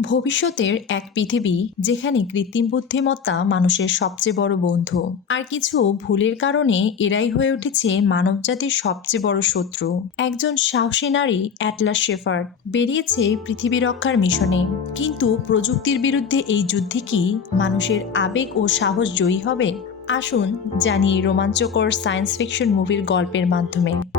ভবিষ্যতের এক পৃথিবী যেখানে কৃত্রিম বুদ্ধিমত্তা মানুষের সবচেয়ে বড় বন্ধু। আর কিছু ভুলের কারণে এরাই হয়ে উঠেছে মানবজাতির সবচেয়ে বড় শত্রু। একজন সাহসী নারী, অ্যাটলাস শেফার্ড, বেরিয়েছে পৃথিবী রক্ষার মিশনে। কিন্তু প্রযুক্তির বিরুদ্ধে এই যুদ্ধে কি মানুষের আবেগ ও সাহস জয়ী হবে? আসুন জানি এই রোমাঞ্চকর সায়েন্স ফিকশন মুভির গল্পের মাধ্যমে।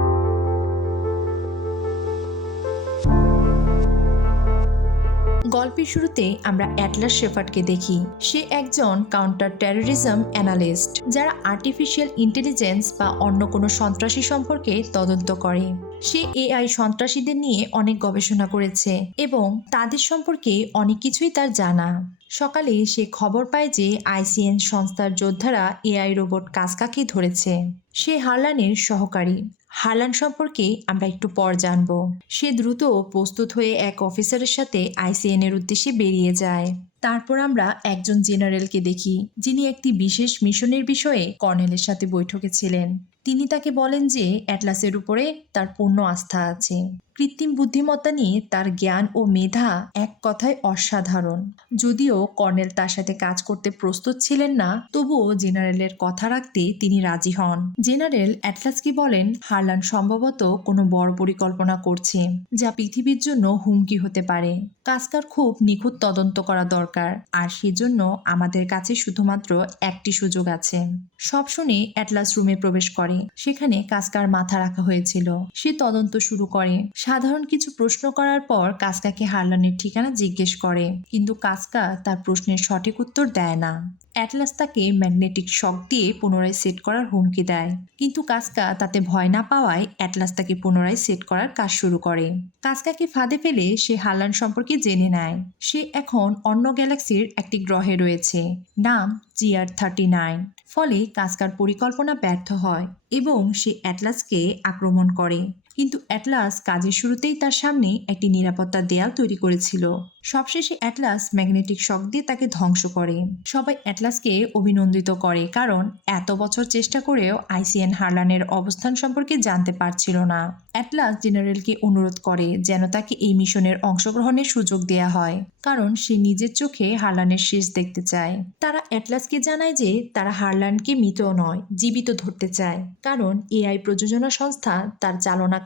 গল্পের শুরুতে আমরা অ্যাটলাস শেফার্ডকে দেখি। সে একজন কাউন্টার টেরোরিজম অ্যানালিস্ট যারা আর্টিফিশিয়াল ইন্টেলিজেন্স বা অন্য কোনো সন্ত্রাসী সম্পর্কে তদন্ত করে। সে এআই সন্ত্রাসীদের নিয়ে অনেক গবেষণা করেছে এবং তাদের সম্পর্কে অনেক কিছুই তার জানা। সকালে সে খবর পায় যে আইসিএন সংস্থার যোদ্ধারা এআই রোবট কাসকাকে ধরেছে। সে হারলানের সহকারী। হারলান সম্পর্কে আমরা একটু পর জানব। সে দ্রুত প্রস্তুত হয়ে এক অফিসারের সাথে আইসিএন এর উদ্দেশ্যে বেরিয়ে যায়। তারপর আমরা একজন জেনারেলকে দেখি, যিনি একটি বিশেষ মিশনের বিষয়ে কর্নেলের সাথে বৈঠকে ছিলেন। তিনি তাকে বলেন যে, অ্যাটলাসের উপরে তার পূর্ণ আস্থা আছে। কৃত্রিম বুদ্ধিমত্তা নিয়ে তার জ্ঞান ও মেধা এক কথায় অসাধারণ। যদিও কর্নেল তার সাথে কাজ করতে প্রস্তুত ছিলেন না, তবুও জেনারেলের কথা রাখতে তিনি রাজি হন। জেনারেল অ্যাটলাসকে বলেন, হারলান সম্ভবত কোনো বড় পরিকল্পনা করছে, যা পৃথিবীর জন্য হুমকি হতে পারে। কাজকার খুব নিখুঁত তদন্ত করা দরকার। আর সেজন্য আমাদের কাছে শুধুমাত্র একটি সুযোগ আছে। সব শুনে অ্যাটলাস রুমে প্রবেশ করে। সেখানে কাসকার মাথা রাখা হয়েছিল। সে তদন্ত শুরু করে। সাধারণ কিছু প্রশ্ন করার পর কাসকাকে হারলানের ঠিকানা জিজ্ঞেস করে। কিন্তু কাসকা তার প্রশ্নের সঠিক উত্তর দেয় না। অ্যাটলাস তাকে ম্যাগনেটিক শক দিয়ে পুনরায় সেট করার হুমকি দেয়। কিন্তু কাসকা তাতে ভয় না পাওয়ায় অ্যাটলাস তাকে পুনরায় সেট করার কাজ শুরু করে। কাসকাকে ফাঁদে ফেলে সে হারলান সম্পর্কে জেনে নেয়। সে এখন অন্য গ্যালাক্সির একটি গ্রহে রয়েছে, নাম জিআর থার্টি নাইন ফলে কাসকার পরিকল্পনা ব্যর্থ হয় এবং সে অ্যাটলাসকে আক্রমণ করে। কিন্তু অ্যাটলাস কাজের শুরুতেই তার সামনে একটি নিরাপত্তা দেয়াল তৈরি করেছিল। সবশেষে অ্যাটলাস ম্যাগনেটিক শক দিয়ে তাকে ধ্বংস করে। সবাই অ্যাটলাসকে অভিনন্দিত করে কারণ এত বছর চেষ্টা করেও আইসিএন হারলানের অবস্থান সম্পর্কে জানতে পারছিল না। অ্যাটলাস জেনারেলকে অনুরোধ করে যেন তাকে এই মিশনের অংশগ্রহণের সুযোগ দেয়া হয়, কারণ সে নিজের চোখে হারলানের শেষ দেখতে চায়। তারা অ্যাটলাসকে জানায় যে তারা হারলানকে মৃত নয়, জীবিত ধরতে চায়, কারণ এআই প্রযোজনা সংস্থা তার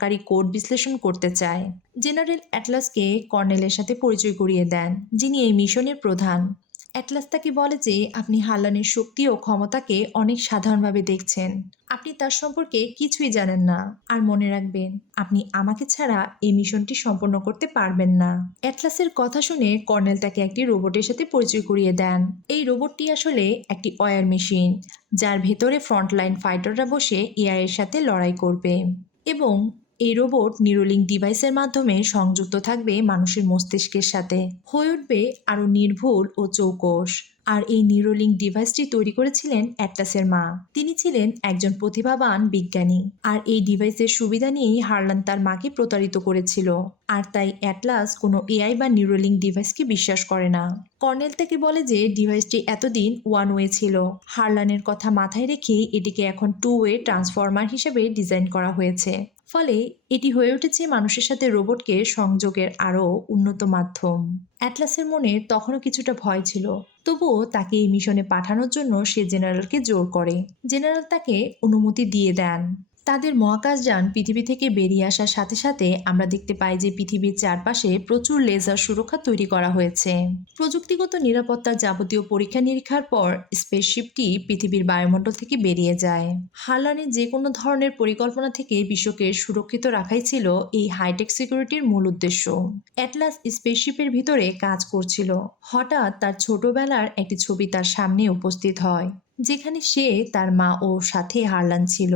চালনাকারী কোড বিশ্লেষণ করতে চায়। জেনারেল অ্যাটলাসকে কর্নেলের সাথে পরিচয় করিয়ে দেন, যিনি এই মিশনের প্রধান। অ্যাটলাস তাকে বলে যে, আপনি হাল্লানের শক্তি ও ক্ষমতাকে অনেক সাধারণভাবে দেখছেন। আপনি তার সম্পর্কে কিছুই জানেন না। আর মনে রাখবেন, আপনি আমাকে ছাড়া এই মিশনটি সম্পন্ন করতে পারবেন না। অ্যাটলাসের কথা শুনে কর্নেল তাকে একটি রোবটের সাথে পরিচয় করিয়ে দেন। এই রোবটটি আসলে একটি ওয়্যার মেশিন, যার ভেতরে ফ্রন্টলাইন ফাইটাররা বসে এআই সাথে লড়াই করবে। এবং এই রোবট নিউরোলিং ডিভাইসের মাধ্যমে সংযুক্ত থাকবে মানুষের মস্তিষ্কের সাথে। হয়ে উঠবে আরও নির্ভুল ও চৌকস আর এই নিউরোলিং ডিভাইসটি তৈরি করেছিলেন অ্যাটলাসের মা। তিনি ছিলেন একজন প্রতিভাবান বিজ্ঞানী। আর এই ডিভাইসের সুবিধা নিয়েই হারলান তার মাকে প্রতারিত করেছিল। আর তাই অ্যাটলাস কোনো এআই বা নিউরোলিং ডিভাইসকে বিশ্বাস করে না। কর্নেল তাকে বলে যে ডিভাইসটি এতদিন ওয়ান ওয়ে ছিল। হারলানের কথা মাথায় রেখে এটিকে এখন টু ওয়ে ট্রান্সফরমার হিসেবে ডিজাইন করা হয়েছে। ফলে এটি হয়ে উঠেছে মানুষের সাথে রোবটকে সংযোগের আরও উন্নত মাধ্যম। অ্যাটলাসের মনে তখনও কিছুটা ভয় ছিল, তবুও তাকে এই মিশনে পাঠানোর জন্য সে জেনারেলকে জোর করে। জেনারেল তাকে অনুমতি দিয়ে দেন। তাদের মহাকাশযান পৃথিবী থেকে বেরিয়ে আসার সাথে সাথে আমরা দেখতে পাই যে পৃথিবীর চারপাশে প্রচুর লেজার সুরক্ষা তৈরি করা হয়েছে। প্রযুক্তিগত নিরাপত্তার যাবতীয় পরীক্ষা নিরীক্ষার পর স্পেসশিপটি পৃথিবীর বায়ুমণ্ডল থেকে বেরিয়ে যায়। হারলানের যে কোনো ধরনের পরিকল্পনা থেকে বিশ্বকে সুরক্ষিত রাখাই ছিল এই হাইটেক সিকিউরিটির মূল উদ্দেশ্য। অ্যাটলাস স্পেসশিপের ভিতরে কাজ করছিল। হঠাৎ তার ছোটবেলার একটি ছবি তার সামনে উপস্থিত হয়, যেখানে সে তার মা ও সাথে হারলান ছিল।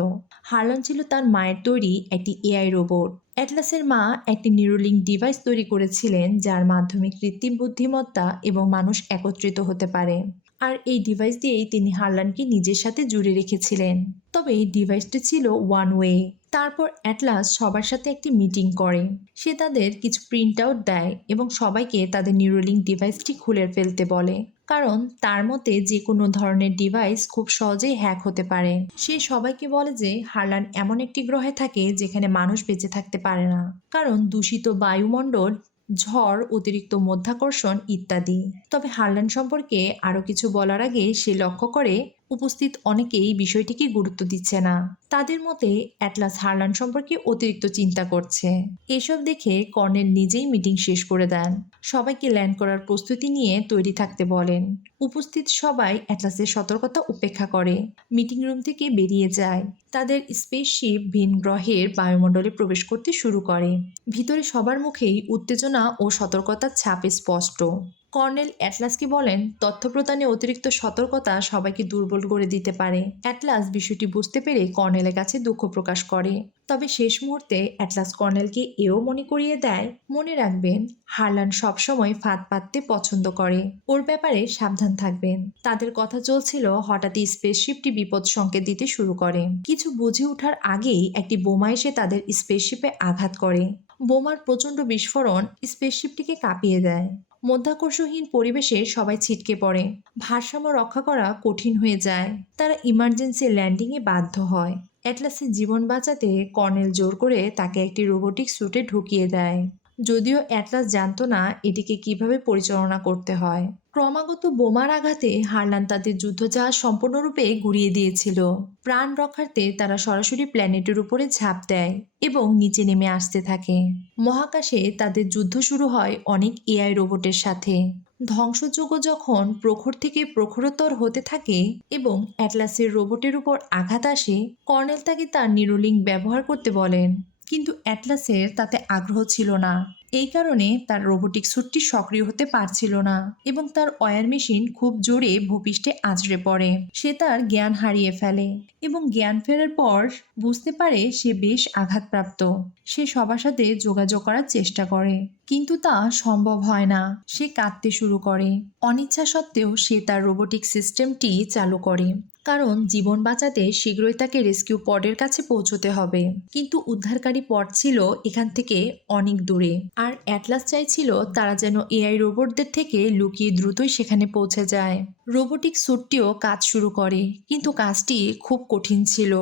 হারলান ছিল তার মায়ের তৈরি একটি এআই রোবট। অ্যাটলাসের মা একটি নিউরোলিং ডিভাইস তৈরি করেছিলেন, যার মাধ্যমে কৃত্রিম বুদ্ধিমত্তা এবং মানুষ একত্রিত হতে পারে। আর এই ডিভাইস দিয়েই তিনি হারলানকে নিজের সাথে জুড়ে রেখেছিলেন। তবে এই ডিভাইসটি ছিল ওয়ান ওয়ে তারপর অ্যাটলাস সবার সাথে একটি মিটিং করে। সে তাদের কিছু প্রিন্ট আউট দেয় এবং সবাইকে তাদের নিউরোলিং ডিভাইসটি খুলে ফেলতে বলে। কারণ তার মতে যে কোনো ধরনের ডিভাইস খুব সহজেই হ্যাক হতে পারে। সে সবাইকে বলে যে হারলান এমন একটি গ্রহে থাকে যেখানে মানুষ বেঁচে থাকতে পারে না। কারণ দূষিত বায়ুমণ্ডল ঝড় অতিরিক্ত মধ্যাকর্ষণ ইত্যাদি। তবে হারলান সম্পর্কে আরও কিছু বলার আগে সে লক্ষ্য করে উপস্থিত অনেকেই বিষয়টিকে গুরুত্ব দিচ্ছে না। তাদের মতে, অ্যাটলাস হারলান সম্পর্কে অতিরিক্ত চিন্তা করছে। এসব দেখে কর্নেল নিজেই মিটিং শেষ করে দেন। সবাইকে ল্যান্ড করার প্রস্তুতি নিয়ে তৈরি থাকতে বলেন। উপস্থিত সবাই অ্যাটলাসের সতর্কতা উপেক্ষা করে। মিটিং রুম থেকে বেরিয়ে যায়। তাদের স্পেসশিপ ভিন গ্রহের বায়ুমণ্ডলে প্রবেশ করতে শুরু করে। ভিতরে সবার মুখেই উত্তেজনা ও সতর্কতার ছাপ স্পষ্ট। কর্নেল অ্যাটলাসকে বলেন তথ্য প্রদানে অতিরিক্ত সতর্কতা সবাইকে দুর্বল করে দিতে পারে। অ্যাটলাস বিষয়টি বুঝতে পেরে কর্নেলের কাছে দুঃখ প্রকাশ করে। তবে শেষ মুহূর্তে অ্যাটলাস কর্নেলকে এও মনে করিয়ে দেয়, মনে রাখবেন, হারলান সবসময় ফাঁদ পাততে পছন্দ করে। ওর ব্যাপারে সাবধান থাকবেন। তাদের কথা চলছিল হঠাৎই স্পেসশিপটি বিপদ সংকেত দিতে শুরু করে। কিছু বুঝে ওঠার আগেই একটি বোমা এসে তাদের স্পেসশিপে আঘাত করে। বোমার প্রচণ্ড বিস্ফোরণ স্পেসশিপটিকে কাঁপিয়ে দেয়। মধ্যাকর্ষহীন পরিবেশে সবাই ছিটকে পড়ে। ভারসাম্য রক্ষা করা কঠিন হয়ে যায়। তারা ইমার্জেন্সি ল্যান্ডিংয়ে বাধ্য হয়। অ্যাটলাসের জীবন বাঁচাতে কর্নেল জোর করে তাকে একটি রোবোটিক স্যুটে ঢুকিয়ে দেয়। যদিও অ্যাটলাস জানতো না এটিকে কীভাবে পরিচালনা করতে হয়। ক্রমাগত বোমার আঘাতে হারলান তাদের যুদ্ধজাহাজ সম্পূর্ণরূপে গুড়িয়ে দিয়েছিল। প্রাণ রক্ষার্থে তারা সরাসরি প্ল্যানেটের উপরে ঝাঁপ দেয় এবং নিচে নেমে আসতে থাকে। মহাকাশে তাদের যুদ্ধ শুরু হয় অনেক এআই রোবটের সাথে। ধ্বংসযোগ্য যখন প্রখর থেকে প্রখরতর হতে থাকে এবং অ্যাটলাসের রোবটের উপর আঘাত আসে, কর্নেল তাকে তার নিরোলিং ব্যবহার করতে বলেন। কিন্তু অ্যাটলাসের তাতে আগ্রহ ছিল না। এই কারণে তার রোবোটিক স্যুটটি সক্রিয় হতে পারছিল না এবং তার ওয়্যার মেশিন খুব জোরে ভূপৃষ্ঠে আছড়ে পড়ে। সে তার জ্ঞান হারিয়ে ফেলে এবং জ্ঞান ফেরার পর বুঝতে পারে সে বেশ আঘাতপ্রাপ্ত। সে সবার সাথে যোগাযোগ করার চেষ্টা করে, কিন্তু তা সম্ভব হয় না। সে কাঁদতে শুরু করে। অনিচ্ছা সত্ত্বেও সে তার রোবোটিক সিস্টেমটি চালু করে। কারণ জীবন বাঁচাতে শীঘ্রই তাকে রেস্কিউ পডের কাছে পৌঁছতে হবে। কিন্তু উদ্ধারকারী পড ছিল এখান থেকে অনেক দূরে। আর অ্যাটলাস চাইছিল তারা যেন এআই রোবটদের থেকে লুকিয়ে দ্রুতই সেখানে পৌঁছে যায়। রোবোটিক স্যুটটিও কাজ শুরু করে, কিন্তু কাজটি খুব কঠিন ছিল।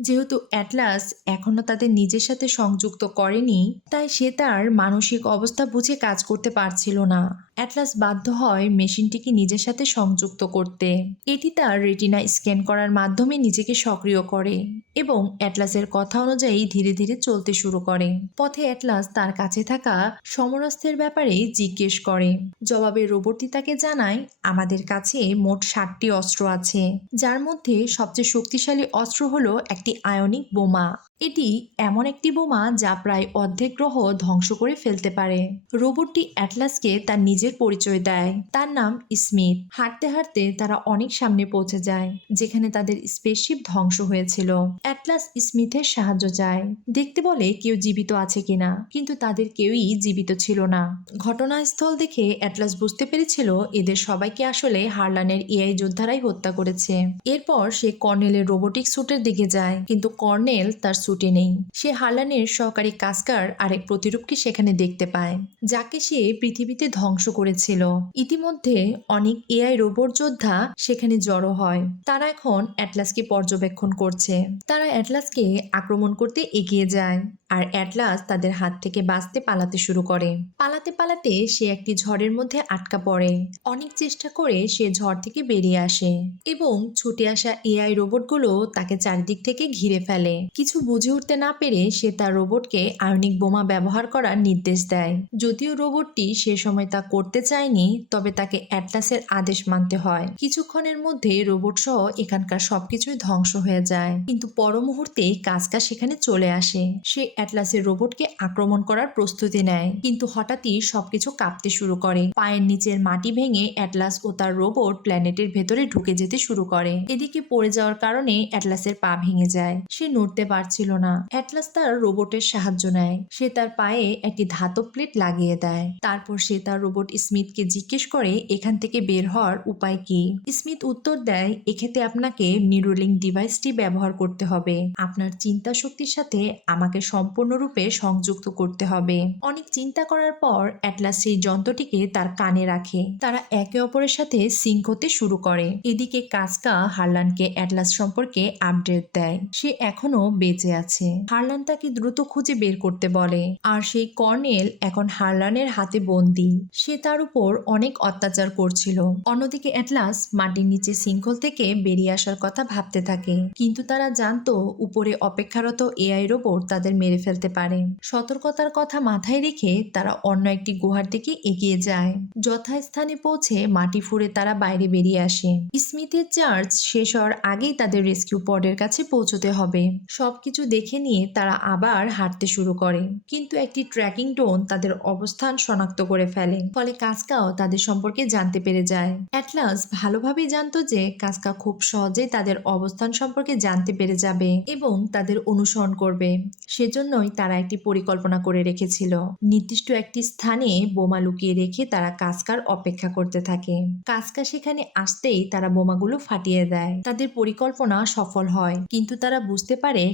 যেহেতু অ্যাটলাস এখনও তাদের নিজের সাথে সংযুক্ত করেনি, তাই সে তার মানসিক অবস্থা বুঝে কাজ করতে পারছিল না। অ্যাটলাস বাধ্য হয় মেশিনটিকে নিজের সাথে সংযুক্ত করতে। এটি তার রেটিনা স্ক্যান করার মাধ্যমে নিজেকে সক্রিয় করে এবং অ্যাটলাসের কথা অনুযায়ী ধীরে ধীরে চলতে শুরু করে। পথে অ্যাটলাস তার কাছে থাকা সমরাস্ত্রের ব্যাপারে জিজ্ঞেস করে। জবাবে রোবটটি তাকে জানায়, আমাদের কাছে মোট সাতটি অস্ত্র আছে। যার মধ্যে সবচেয়ে শক্তিশালী অস্ত্র হলো একটি আয়নিক বোমা। এটি এমন একটি বোমা যা প্রায় অর্ধেক গ্রহ ধ্বংস করে ফেলতে পারে। রোবটটি অ্যাটলাসকে তার নিজের পরিচয় দেয়। তার নাম স্মিথ। হাঁটতে হাঁটতে তারা অনেক সামনে পৌঁছে যায়, যেখানে তাদের স্পেসশিপ ধ্বংস হয়েছিল। অ্যাটলাস স্মিথের সাহায্য চায়। দেখতে বলে কেউ জীবিত আছে কিনা, কিন্তু তাদের কেউই জীবিত ছিল না। ঘটনাস্থল দেখে অ্যাটলাস বুঝতে পেরেছিল এদের সবাইকে আসলে হারলানের এআই যোদ্ধারাই হত্যা করেছে। এরপর সে কর্নেলের রোবোটিক স্যুটের দিকে যায়, কিন্তু কর্নেল তার স্যুটে নেই। সে হারলানের সহকারী কাস্কার আরেক প্রতিরূপকে সেখানে দেখতে পায়, যাকে সে পৃথিবীতে ধ্বংস করেছিল। ইতিমধ্যে অনেক এআই রোবট যোদ্ধা সেখানে জড়ো হয়। তারা এখন অ্যাটলাসকে পর্যবেক্ষণ করছে। তারা অ্যাটলাসকে আক্রমণ করতে এগিয়ে যায় আর অ্যাটলাস তাদের হাত থেকে বাঁচতে পালাতে শুরু করে। পালাতে পালাতে সে একটি ঝড়ের মধ্যে আটকা পড়ে। অনেক চেষ্টা করে সে ঝড় থেকে বেরিয়ে আসে এবং ছুটে আসা এআই রোবটগুলো তাকে চারিদিক থেকে ঘিরে ফেলে। কিছু বুঝে উঠতে না পেরে সে তার রোবটকে আয়নিক বোমা ব্যবহার করার নির্দেশ দেয়। যদিও রোবটটি সে সময় তা করতে চায়নি, তবে তাকে অ্যাটলাসের আদেশ মানতে হয়। কিছুক্ষণের মধ্যে রোবট সহ এখানকার সবকিছুই ধ্বংস হয়ে যায়। কিন্তু পর মুহূর্তে কাজকা সেখানে চলে আসে। সে অ্যাটলাসের রোবটকে আক্রমণ করার প্রস্তুতি নেয়। কিন্তু হঠাৎই সবকিছু কাঁপতে শুরু করে। পায়ের নিচের মাটি ভেঙে অ্যাটলাস ও তার রোবট প্ল্যানেটের ভেতরে ঢুকে যেতে শুরু করে। এদিকে পড়ে যাওয়ার কারণে অ্যাটলাসের পা ভেঙে যায়। সে নড়তে পারছিল না। অ্যাটলাস তার রোবটের সাহায্য নেয়। সে তার পায়ে একটি ধাতব প্লেট লাগিয়ে দেয়। তারপর সে তার রোবট স্মিথকে জিজ্ঞেস করে, এখান থেকে বের হওয়ার উপায় কি? স্মিথ উত্তর দেয়, এক্ষেত্রে আপনাকে নিউরোলিং ডিভাইসটি ব্যবহার করতে হবে। আপনার চিন্তা শক্তির সাথে আমাকে সম্পূর্ণরূপে সংযুক্ত করতে হবে। অনেক চিন্তা করার পর অ্যাটলাস সেই যন্ত্রটিকে তার কানে রাখে। তারা একে অপরের সাথে সিঙ্ক হতে শুরু করে। এদিকে কাসকা হারলানকে অ্যাটলাস সম্পর্কে আপডেট দেয়। সে এখনও বেঁচে আছে। হারলান তাকে দ্রুত খুঁজে বের করতে বলে? আর সেই কর্নেল এখন হারলানের হাতে বন্দি। সে তার উপর অনেক অত্যাচার করছিল। অন্যদিকে অ্যাটলাস মাটির নিচে শৃঙ্খল থেকে বেরিয়ে আসার কথা ভাবতে থাকে। কিন্তু তারা জানতো উপরে অপেক্ষারত এআই রোবট তাদের মেরে ফেলতে পারে। সতর্কতার কথা মাথায় রেখে তারা অন্য একটি গুহার দিকে এগিয়ে যায়। যথাস্থানে পৌঁছে মাটি ফুঁড়ে তারা বাইরে বেরিয়ে আসে। স্মিথের চার্জ শেষ হওয়ার আগেই তাদের রেস্কিউ পডের কাছে পৌঁছতে হবে। সবকিছু দেখে নিয়ে তারা আবার হাঁটতে শুরু করে। কিন্তু একটি ট্র্যাকিং টোন তাদের অবস্থান শনাক্ত করে ফেলে। ফলে কাসকাও তাদের সম্পর্কে জানতে পেরে যায়। অ্যাটলাস ভালোভাবেই জানতো যে কাসকা খুব সহজেই তাদের অবস্থান সম্পর্কে জানতে পেরে যাবে এবং তাদের অনুসরণ করবে। সেজন্যই তারা একটি পরিকল্পনা করে রেখেছিল। নির্দিষ্ট একটি স্থানে বোমা লুকিয়ে রেখে তারা কাসকার অপেক্ষা করতে থাকে। কাসকা সেখানে আসতেই তারা বোমাগুলো ফাটিয়ে দেয়। তাদের পরিকল্পনা সফল হয়। কিন্তু তারা বুঝতে পারে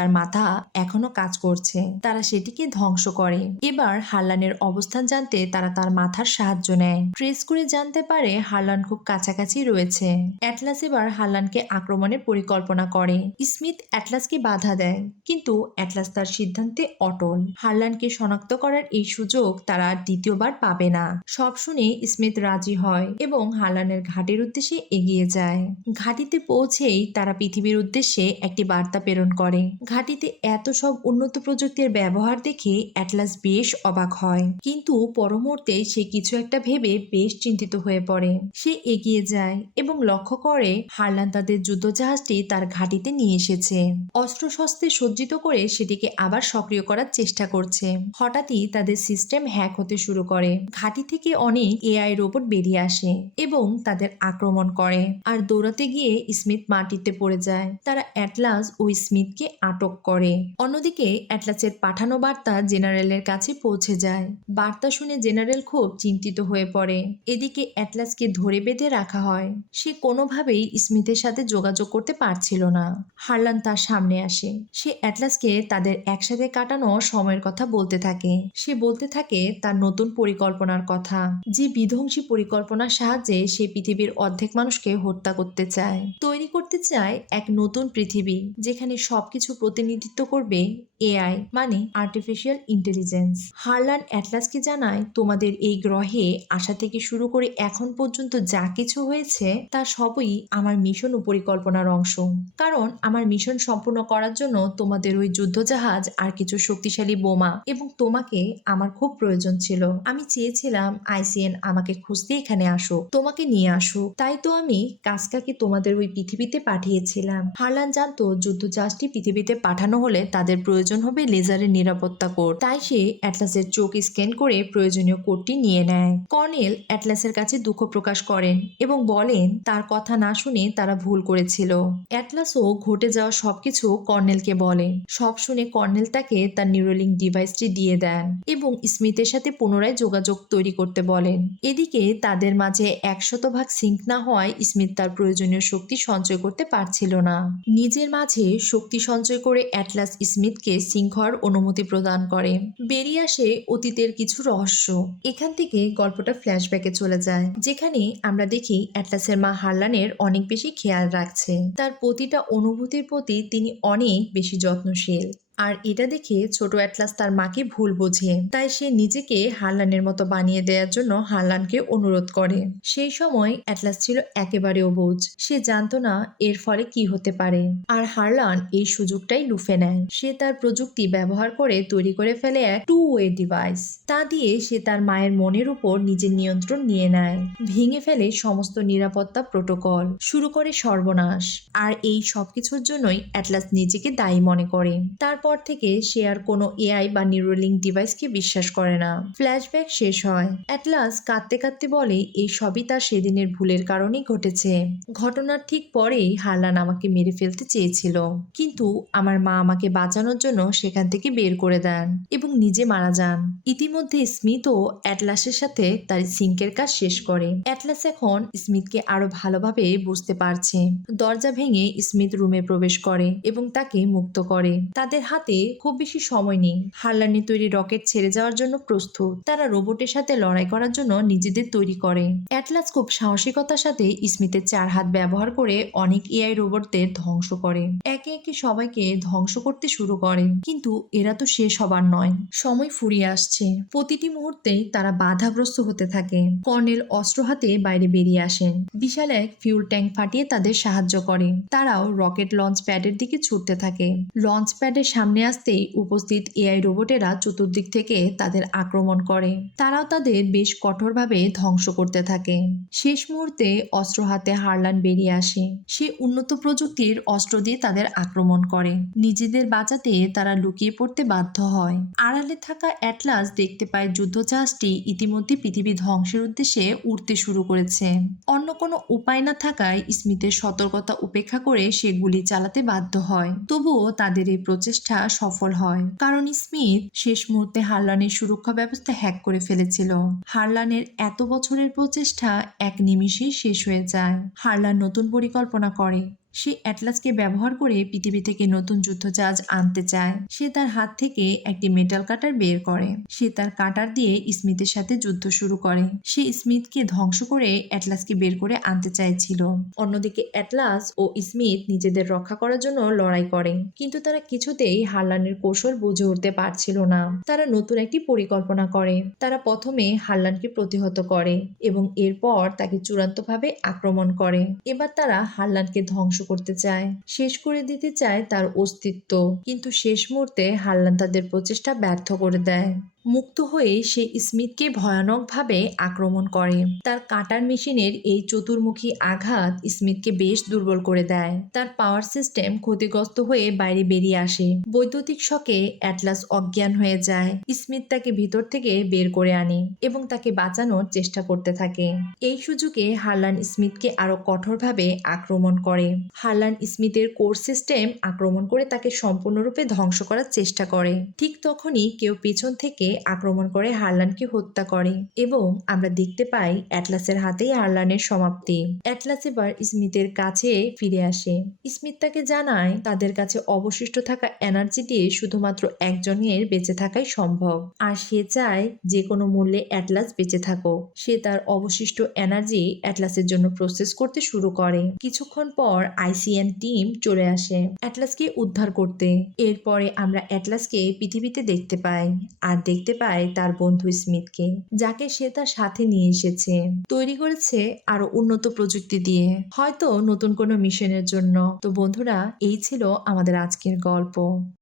কাসকার মাথা এখনও কাজ করছে। তারা সেটিকে ধ্বংস করে। এবার হারলানের অবস্থান জানতে তারা তার মাথার সাহায্য নেয়। ট্রেস করে জানতে পারে হারলান খুব কাছাকাছি রয়েছে। অ্যাটলাস এবার হারলানকে আক্রমণের পরিকল্পনা করে। স্মিথ অ্যাটলাসকে বাধা দেয়, কিন্তু অ্যাটলাস তার সিদ্ধান্তে অটল। হারলানকে শনাক্ত করার এই সুযোগ তারা দ্বিতীয়বার পাবে না। সব শুনে স্মিথ রাজি হয় এবং হারলানের ঘাটের উদ্দেশ্যে এগিয়ে যায়। ঘাটিতে পৌঁছেই তারা পৃথিবীর উদ্দেশ্যে একটি বার্তা প্রেরণ করে। ঘাটিতে এত সব উন্নত প্রযুক্তির ব্যবহার দেখে অ্যাটলাস বেশ অবাক হয়। কিন্তু পরমুহূর্তে সে কিছু একটা ভেবে বেশ চিন্তিত হয়ে পড়ে। সে এগিয়ে যায় এবং লক্ষ্য করে হারলান তাদের যুদ্ধজাহাজটি তার ঘাটিতে নিয়ে এসেছে। অস্ত্রশস্ত্রে সজ্জিত করে সেটিকে আবার সক্রিয় করার চেষ্টা করছে। হঠাৎই তাদের সিস্টেম হ্যাক হতে শুরু করে। ঘাটি থেকে অনেক এআই রোবট বেরিয়ে আসে এবং তাদের আক্রমণ করে। আর দৌড়াতে গিয়ে স্মিথ মাটিতে পড়ে যায়। তারা অ্যাটলাস ও স্মিথকে আটক করে। অন্যদিকে অ্যাটলাসের পাঠানো বার্তা জেনারেলের কাছে পৌঁছে যায়। বার্তা শুনে জেনারেল খুব চিন্তিত হয়ে পড়ে। এদিকে অ্যাটলাসকে ধরে বেঁধে রাখা হয়। সে কোনোভাবেই স্মিথের সাথে যোগাযোগ করতে পারছিল না। হারলান তার সামনে আসে। সে অ্যাটলাসকে তাদের একসাথে কাটানো সময়ের কথা বলতে থাকে। সে বলতে থাকে তার নতুন পরিকল্পনার কথা। যে বিধ্বংসী পরিকল্পনার সাহায্যে সে পৃথিবীর অর্ধেক মানুষকে হত্যা করতে চায়। তৈরি করতে চায় এক নতুন পৃথিবী, যেখানে সবকিছু প্রতিনিধিত্ব করবে এআই মানে আর্টিফিশিয়াল ইন্টেলিজেন্স হারলান অ্যাটলাসকে জানায়, তোমাদের এই গ্রহে আসা থেকে শুরু করে এখন পর্যন্ত যা কিছু হয়েছে, তা সবই আমার মিশন ও পরিকল্পনার অংশ। কারণ আমার মিশন সম্পূর্ণ করার জন্য তোমাদের ওই যুদ্ধজাহাজ আর কিছু শক্তিশালী বোমা এবং তোমাকে আমার খুব প্রয়োজন ছিল। আমি চেয়েছিলাম, আইসিএন আমাকে খুঁজতে এখানে আসো, তোমাকে নিয়ে আসো। তাই তো আমি কাসকাকে তোমাদের ওই পৃথিবীতে পাঠিয়েছিলাম। হারলান জানতো, যুদ্ধজাহাজটি পৃথিবীতে পাঠানো হলে তাদের প্রয়োজন হবে লেজারের নিরাপত্তা কোড। তাই সে অ্যাটলাসের চোখ স্ক্যান করে প্রয়োজনীয় কোডটি নিয়ে নেয়। কর্নেল অ্যাটলাসের কাছে দুঃখ প্রকাশ করেন এবং বলেন, তার কথা না শুনে তারা ভুল করেছিল। অ্যাটলাসও ঘটে যাওয়া সবকিছু কর্নেলকে বলে। সব শুনে কর্নেল তাকে তার নিউরোলিং ডিভাইসটি দিয়ে দেন এবং স্মিথের সাথে পুনরায় যোগাযোগ তৈরি করতে বলেন। এদিকে তাদের মাঝে একশত ভাগ সিঙ্ক না হওয়ায় স্মিথ তার প্রয়োজনীয় শক্তি সঞ্চয় করতে পারছিল না। নিজের মাঝে শক্তি সঞ্চয় করে অ্যাটলাস স্মিথকে হওয়ার অনুমতি প্রদান করে। বেরিয়ে আসে অতীতের কিছু রহস্য। এখান থেকে গল্পটা ফ্ল্যাশব্যাকে চলে যায়, যেখানে আমরা দেখি অ্যাটলাসের মা হারলানের অনেক বেশি খেয়াল রাখছে। তার প্রতিটা অনুভূতির প্রতি তিনি অনেক বেশি যত্নশীল। আর এটা দেখে ছোট অ্যাটলাস তার মাকে ভুল বোঝে। তাই সে নিজেকে হারলানের মতো বানিয়ে দেওয়ার জন্য হারলানকে অনুরোধ করে। সেই সময় অ্যাটলাস ছিল একেবারে অবুঝ সে জানতো না এর ফলে কি হতে পারে। আর হারলান এই সুযোগটাই লুফে নেয়। সে তার প্রযুক্তি ব্যবহার করে তৈরি করে ফেলে এক টু ওয়ে ডিভাইস। তা দিয়ে সে তার মায়ের মনের উপর নিজের নিয়ন্ত্রণ নিয়ে নেয়। ভেঙে ফেলে সমস্ত নিরাপত্তা প্রোটোকল। শুরু করে সর্বনাশ। আর এই সবকিছুর জন্যই অ্যাটলাস নিজেকে দায়ী মনে করে। তারপর থেকে সে আর কোনো এআই বা নিউরোলিং ডিভাইসকে বিশ্বাস করে না। ফ্ল্যাশব্যাক শেষ হয়। অ্যাটলাস কাঁদতে কাঁদতে বলে, এই সবই তার সেদিনের ভুলের কারণেই ঘটেছে। ঘটনার ঠিক পরেই হারলান আমাকে মেরে ফেলতে চেয়েছিল। কিন্তু আমার মা আমাকে বাঁচানোর জন্য সেখান থেকে বের করে দেন এবং নিজে মারা যান। ইতিমধ্যে স্মিথও অ্যাটলাসের সাথে তার সিঙ্কের কাজ শেষ করে। অ্যাটলাস এখন স্মিথকে আরও ভালোভাবে বুঝতে পারছে। দরজা ভেঙে স্মিথ রুমে প্রবেশ করে এবং তাকে মুক্ত করে। তাদের হাতে হাতে খুব বেশি সময় নেই। হারলানের তৈরি রকেট ছেড়ে যাওয়ার জন্য প্রস্তুত। তারা রোবটের সাথে লড়াই করার জন্য নিজেদের তৈরি করে। অ্যাটলাস খুব সাহসিকতার সাথে স্মিথের চার হাত ব্যবহার করে অনেক এআই রোবটদের ধ্বংস করে। একে একে সবাইকে ধ্বংস করতে শুরু করে। কিন্তু এরা তো শেষ হবার নয়। সময় ফুরিয়ে আসছে। প্রতিটি মুহূর্তেই তারা বাধাগ্রস্ত হতে থাকে। কর্নেল অস্ত্র হাতে বাইরে বেরিয়ে আসেন। বিশাল এক ফিউল ট্যাঙ্ক ফাটিয়ে তাদের সাহায্য করে। তারাও রকেট লঞ্চ প্যাডের দিকে ছুটতে থাকে। লঞ্চ প্যাডের সামনে আসতেই উপস্থিত এআই রোবটেরা চতুর্দিক থেকে তাদের আক্রমণ করে। তারাও তাদের বেশ কঠোরভাবে ধ্বংস করতে থাকে। শেষ মুহূর্তে অস্ত্র হাতে হারলান বেরিয়ে আসে। সে উন্নত প্রযুক্তির অস্ত্র দিয়ে তাদের আক্রমণ করে। নিজেদের বাঁচাতে তারা লুকিয়ে পড়তে বাধ্য হয়। আড়ালে থাকা অ্যাটলাস দেখতে পায় যুদ্ধজাহাজটি ইতিমধ্যে পৃথিবী ধ্বংসের উদ্দেশ্যে উঠতে শুরু করেছে। অন্য কোনো উপায় না থাকায় স্মিথের সতর্কতা উপেক্ষা করে সে গুলি চালাতে বাধ্য হয়। তবুও তাদের এই প্রচেষ্টা সফল হয়। কারণ স্মিথ শেষ মুহূর্তে হারলানের সুরক্ষা ব্যবস্থা হ্যাক করে ফেলেছিল। হারলানের এত বছরের প্রচেষ্টা এক নিমিষেই শেষ হয়ে যায়। হারলান নতুন পরিকল্পনা করে। সে অ্যাটলাসকে ব্যবহার করে পৃথিবী থেকে নতুন যুদ্ধজাহাজ আনতে চায়। সে তার হাত থেকে একটি মেটাল কাটার বের করে। সে তার কাটার দিয়ে স্মিথের সাথে যুদ্ধ শুরু করে। সে স্মিথকে ধ্বংস করে অ্যাটলাসকে বের করে আনতে চাইছিল। অন্যদিকে অ্যাটলাস ও স্মিথ নিজেদের রক্ষা করার জন্য লড়াই করে। কিন্তু তারা কিছুতেই হারলানের কৌশল বুঝে উঠতে পারছিল না। তারা নতুন একটি পরিকল্পনা করে। তারা প্রথমে হারলানকে প্রতিহত করে এবং এরপর তাকে চূড়ান্তভাবে আক্রমণ করে। এবার তারা হারলানকে ধ্বংস করতে চায়। শেষ করে দিতে চায় তার অস্তিত্ব। কিন্তু শেষ মুহূর্তে হারলান তাদের প্রচেষ্টা ব্যর্থ করে দেয়। মুক্ত হয়ে সে স্মিথকে ভয়ানকভাবে আক্রমণ করে। তার কাটার মেশিনের এই চতুর্মুখী আঘাত স্মিথকে বেশ দুর্বল করে দেয়। তার পাওয়ার সিস্টেম ক্ষতিগ্রস্ত হয়ে বাইরে বেরিয়ে আসে। বৈদ্যুতিক শকে অ্যাটলাস অজ্ঞান হয়ে যায়। স্মিথ তাকে ভিতর থেকে বের করে আনে এবং তাকে বাঁচানোর চেষ্টা করতে থাকে। এই সুযোগে হারলান স্মিথকে আরও কঠোরভাবে আক্রমণ করে। হারলান স্মিথের কোর সিস্টেম আক্রমণ করে তাকে সম্পূর্ণরূপে ধ্বংস করার চেষ্টা করে। ঠিক তখনই কেউ পেছন থেকে আক্রমণ করে হারলানকে হত্যা করে এবং আমরা দেখতে পাই অ্যাটলাসের হাতেই হারলানের সমাপ্তি। অ্যাটলাস এবার স্মিথের কাছে ফিরে আসে। স্মিথ তাকে জানায়, তাদের কাছে অবশিষ্ট থাকা এনার্জি দিয়ে শুধুমাত্র একজনের বেঁচে থাকাই সম্ভব। আর সে চায় যে কোনো মূল্যে অ্যাটলাস বেঁচে থাকুক। সে তার অবশিষ্ট এনার্জি অ্যাটলাসের জন্য প্রসেস করতে শুরু করে। কিছুক্ষণ পর আইসিএন টিম চলে আসে অ্যাটলাসকে উদ্ধার করতে। এরপরে আমরা অ্যাটলাসকে পৃথিবীতে দেখতে পাই। আর দেখতে পাই তার বন্ধু স্মিথকে, যাকে সে তার সাথে নিয়ে এসেছে। তৈরি করেছে আরও উন্নত প্রযুক্তি দিয়ে, হয়তো নতুন কোনো মিশনের জন্য। তো বন্ধুরা, এই ছিল আমাদের আজকের গল্প।